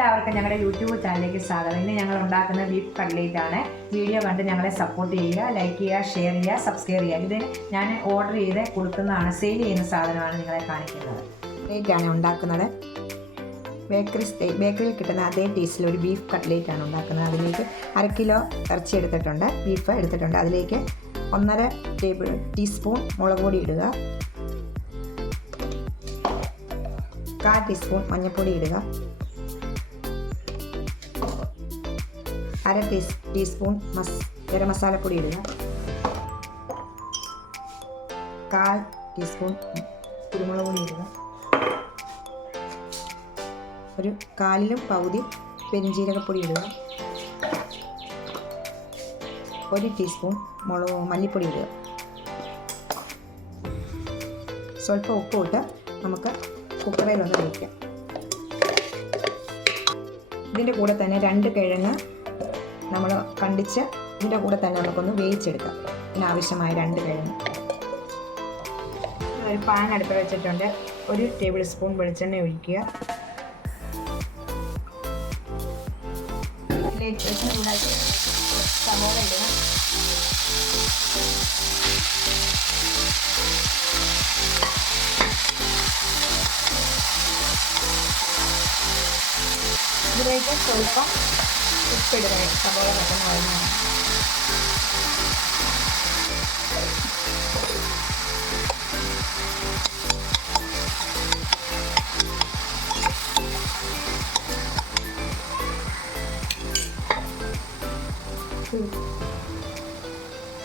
എല്ലാവർക്കും ഞങ്ങളുടെ യൂട്യൂബ് ചാനലിലേക്ക് സ്വാഗതം. ഇന്ന് ഞങ്ങൾ ഉണ്ടാക്കുന്ന ബീഫ് കട്ട്ലേറ്റ് ആണ്. വീഡിയോ കണ്ട് ഞങ്ങളെ സപ്പോർട്ട് ചെയ്യുക ലൈക്ക് ചെയ്യുക ഷെയർ ചെയ്യുക സബ്സ്ക്രൈബ് ചെയ്യുക. ഇത് ഞാൻ ഓർഡർ ചെയ്ത് കൊടുക്കുന്നതാണ് സെയിൽ ചെയ്യുന്ന സാധനമാണ് നിങ്ങളെ കാണിക്കുന്നത്. കട്ട്ലേറ്റ് ആണ് ഉണ്ടാക്കുന്നത്. ബേക്കറി ബേക്കറിയിൽ കിട്ടുന്ന അതേ ടേസ്റ്റിൽ ഒരു ബീഫ് കട്ട്ലേറ്റ് ആണ് ഉണ്ടാക്കുന്നത്. അതിലേക്ക് അര കിലോ ഇറച്ചി എടുത്തിട്ടുണ്ട്. ബീഫ് എടുത്തിട്ടുണ്ട്. അതിലേക്ക് ഒന്നര ടേബിൾ ടീസ്പൂൺ മുളക് പൊടി ഇടുക. കാൽ ടീസ്പൂൺ മഞ്ഞൾപ്പൊടി ഇടുക. അര ടീ ടീസ്പൂൺ മസ് ഗരം മസാലപ്പൊടി ഇടുക. കാൽ ടീസ്പൂൺ കുരുമുളക് പൊടി ഇടുക. ഒരു കാലിലും പകുതി പെരിഞ്ജീരകപ്പൊടി ഇടുക. ഒരു ടീസ്പൂൺ മുളക് മല്ലിപ്പൊടി ഇടുക. സ്വല്പം ഉപ്പ് ഇട്ട് നമുക്ക് കുക്കറിൽ ഒന്ന് വയ്ക്കാം ഇതിന്റെ കൂടെ തന്നെ രണ്ട് കിഴങ്ങ് നമ്മൾ കണ്ടിച്ച് ഇതിന്റെ കൂടെ തന്നെ നമുക്കൊന്ന് വേവിച്ചെടുക്കാം. ഇതിനാവശ്യമായ രണ്ട് കിഴങ്ങ് ഒരു പാൻ അടുപ്പ് വെച്ചിട്ടുണ്ട്. ഒരു ടേബിൾ സ്പൂൺ വെളിച്ചെണ്ണ ഒഴിക്കുക. ഇതിലേക്ക് സ്വല്പം ഉപ്പിടുക സവോള പെട്ടെന്ന്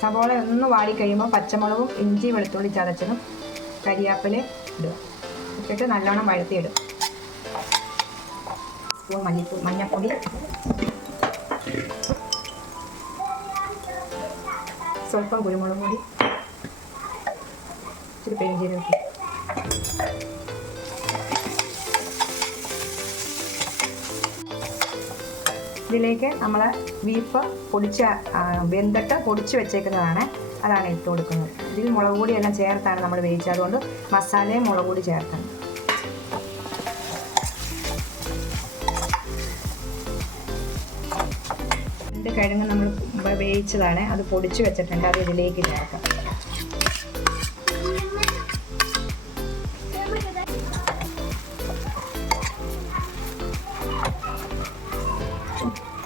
സവോള ഒന്ന് വാടി കഴിയുമ്പോൾ പച്ചമുളകും ഇഞ്ചി വെളുത്തുള്ളി ചതച്ചതും കരിയാപ്പില ഇടുക. ഇട്ടിട്ട് നല്ലോണം വഴത്തിയിടും മഞ്ഞപ്പൊടി സ്വല്പം കുരുമുളക് പൊടി ഇച്ചിരി പെരിഞ്ചീരകം ഇതിലേക്ക് നമ്മൾ ബീഫ് പൊടിച്ച വെന്തിട്ട് പൊടിച്ച് വെച്ചേക്കുന്നതാണ്. അതാണ് ഇട്ട് കൊടുക്കുന്നത്. ഇതിൽ മുളക് പൊടി എല്ലാം ചേർത്താണ് നമ്മൾ വേവിച്ചത്. അതുകൊണ്ട് മസാലയും മുളക് പൊടി ചേർക്കണം രണ്ട് കിഴങ്ങ് നമ്മൾ വ- വേവിച്ചതാണ്. അത് പൊടിച്ച് വെച്ചിട്ടുണ്ട്. അത് ഇതിലേക്ക് ചേർക്കാം.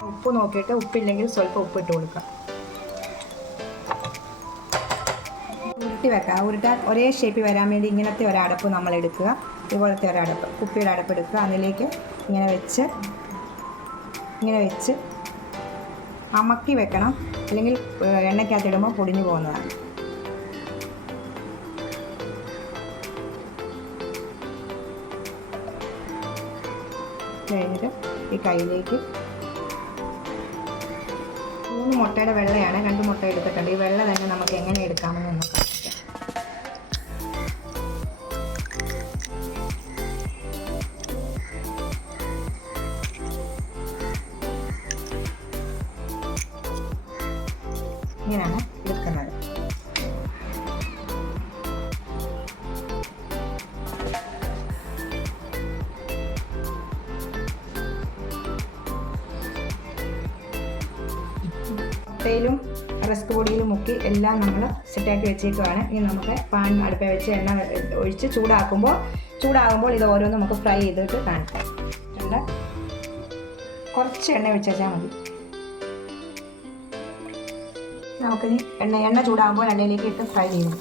ഉപ്പ് നോക്കിയിട്ട് ഉപ്പില്ലെങ്കിൽ സ്വല്പം ഉപ്പ് ഇട്ട് കൊടുക്കാം. ഉരുട്ടി വെക്കാം. ഉരുട്ടാൻ ഒരേ ഷേപ്പിൽ വരാൻ വേണ്ടി ഇങ്ങനത്തെ ഒരടപ്പ് നമ്മൾ എടുക്കുക. ഇതുപോലത്തെ ഒരടപ്പ്. കുപ്പിയുടെ അടപ്പ് എടുക്കുക. അതിലേക്ക് ഇങ്ങനെ വെച്ച് ഇങ്ങനെ വെച്ച് അമക്കി വെക്കണം. അല്ലെങ്കിൽ എണ്ണയ്ക്കകത്തിടുമ്പോൾ പൊടിഞ്ഞു പോകുന്നതാണ്. കഴിഞ്ഞിട്ട് ഈ കയ്യിലേക്ക് മൂന്ന് മുട്ടയുടെ വെള്ളയാണ്. രണ്ട് മുട്ട എടുത്തിട്ടുണ്ട്. ഈ വെള്ള തന്നെ നമുക്ക് എങ്ങനെ എടുക്കാമെന്ന് നോക്കാം. ഇങ്ങനെയാണ് എടുക്കുന്നത്. റസ്ക് പൊടിയിലും മുക്കി എല്ലാം നമ്മൾ സെറ്റാക്കി വെച്ചേക്കുവാണ്. ഇനി നമുക്ക് പാൻ അടുപ്പ വെച്ച് എണ്ണ ഒഴിച്ച് ചൂടാക്കുമ്പോൾ ചൂടാകുമ്പോൾ ഇത് ഓരോന്നും നമുക്ക് ഫ്രൈ ചെയ്തിട്ട് കാണിക്കാം. കുറച്ച് എണ്ണ വെച്ചാൽ മതി. നമുക്കിനി എണ്ണ എണ്ണ ചൂടാകുമ്പോൾ എണ്ണയിലേക്ക് ഇട്ട് ഫ്രൈ ഇനി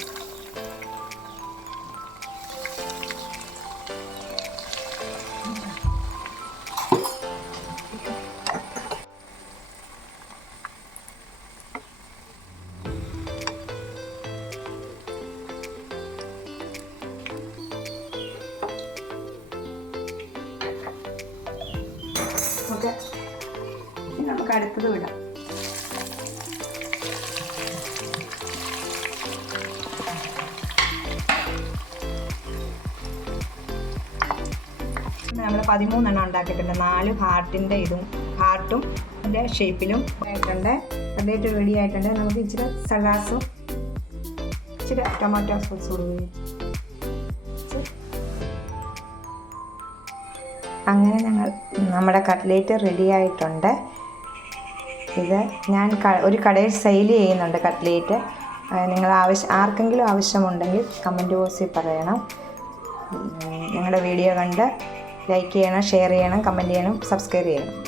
നമുക്ക് അടുത്തത് വിടാം. നമ്മൾ പതിമൂന്നെണ്ണം ഉണ്ടാക്കിയിട്ടുണ്ട്. നാല് ഹാർട്ടിന്റെ ഇതും ഹാർട്ടും അതിന്റെ ഷേപ്പിലും ആയിട്ടുണ്ട്. കട്ലേറ്റ് റെഡി ആയിട്ടുണ്ട്. നമുക്ക് ഇച്ചിരി സലാസും ഇച്ചിരി ടൊമാറ്റോ സോസ് കൊടുക്കുകയും അങ്ങനെ ഞങ്ങൾ നമ്മുടെ കട്ട്ലേറ്റ് റെഡി ആയിട്ടുണ്ട്. ഇത് ഞാൻ ഒരു കടയിൽ സെയിൽ ചെയ്യുന്നുണ്ട് കട്ട്ലേറ്റ് നിങ്ങൾ ആവശ്യം ആർക്കെങ്കിലും ആവശ്യമുണ്ടെങ്കിൽ കമന്റ് ബോക്സിൽ പറയണം. ഞങ്ങളുടെ വീഡിയോ കണ്ട് ലൈക്ക് ചെയ്യണം ഷെയർ ചെയ്യണം കമന്റ് ചെയ്യണം സബ്സ്ക്രൈബ് ചെയ്യണം.